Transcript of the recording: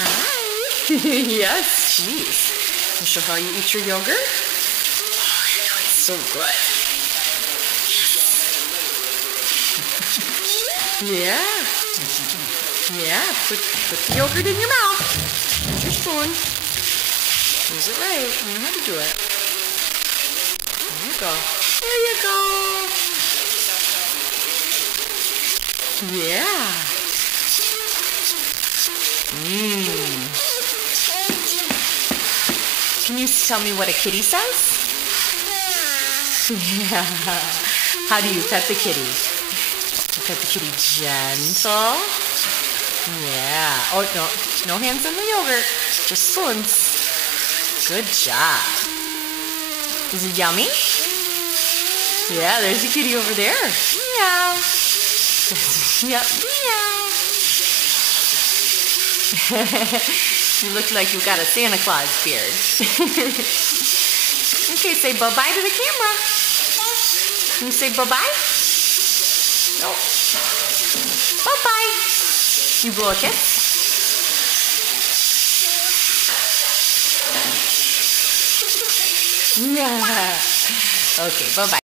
Hi. Yes, jeez. I'll show how you eat your yogurt. Oh, you're doing so good. Yeah. Yeah, put the yogurt in your mouth. Use your spoon. Use it right. I know how to do it. There you go. There you go. Yeah. Can you tell me what a kitty says? Yeah. How do you pet the kitty? You pet the kitty gentle. Yeah. Oh, no hands on the yogurt. Just spoons. Good job. Is it yummy? Yeah, there's a kitty over there. Meow. Yep. Meow. You look like you got a Santa Claus beard. Okay, say bye-bye to the camera. Can you say bye-bye? No. Bye-bye. You blow a kiss? Yeah. Okay, bye-bye.